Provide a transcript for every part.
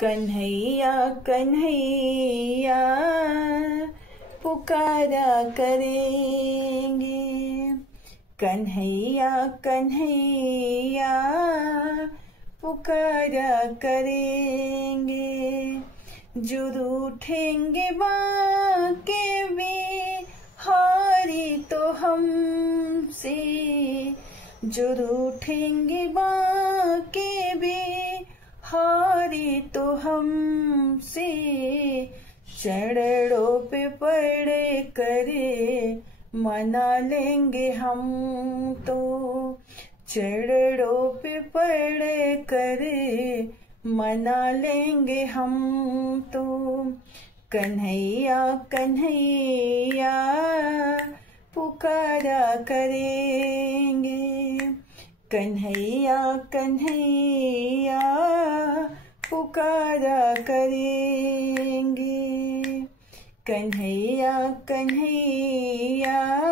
कन्हैया कन्हैया पुकारा करेंगे। कन्हैया कन्हैया पुकारा करेंगे। जो रूठेंगे बाके बिहारी तो हमसे, जो रूठेंगे बाके बिहारी तो हमसे, चरणों पे पड़े करे मना लेंगे हम तो। चरणों पे पड़े करे मना लेंगे हम तो। कन्हैया कन्हैया पुकारा करेंगे। कन्हैया कन्हैया पुकारा करेंगे। कन्हैया कन्हैया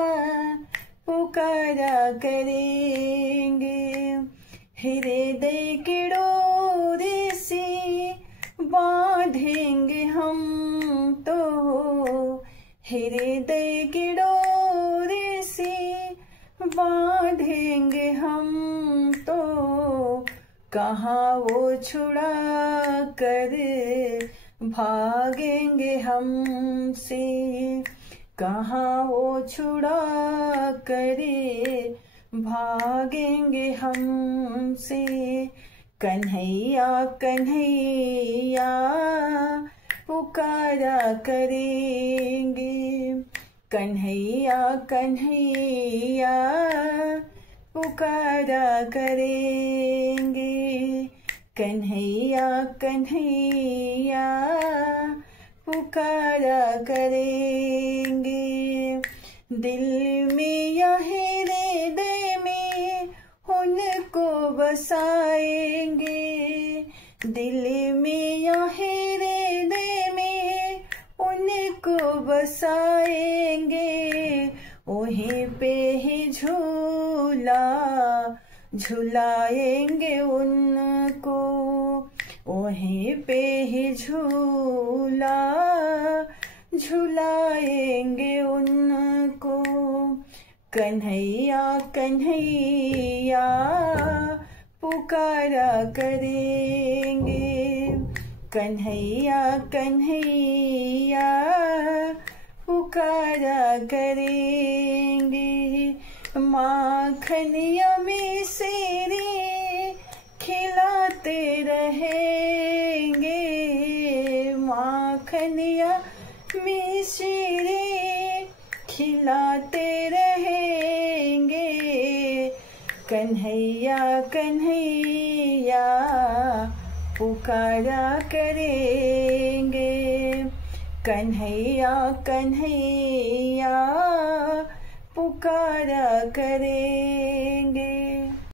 पुकारा करेंगे। हृदय की डोरी से बांधेंगे हम तो। हृदय की डोरी से बांधेंगे हम तो। कहाँ वो छुड़ा कर भागेंगे हमसे। कहाँ वो छुड़ा करे भागेंगे हमसे। कन्हैया कन्हैया पुकारा करेंगे। कन्हैया कन्हैया पुकारा करेंगे। कन्हैया कन्हैया पुकारा करेंगे। दिल में या हृदय में उनको बसाएंगे। दिल में या हृदय में उनको बसाएंगे। वहीं पे ही झूला झुलाएंगे उनको। वहीं पे ही झूला झुलाएंगे उनको। कन्हैया कन्हैया पुकारा करेंगे। कन्हैया कन्हैया पुकारा करेंगे। माखनिया में सेरे खिलाते रहेंगे। माखनिया में सेरे खिलाते रहेंगे। कन्हैया कन्हैया पुकारा करेंगे। कन्हैया कन्हैया पुकारा करेंगे।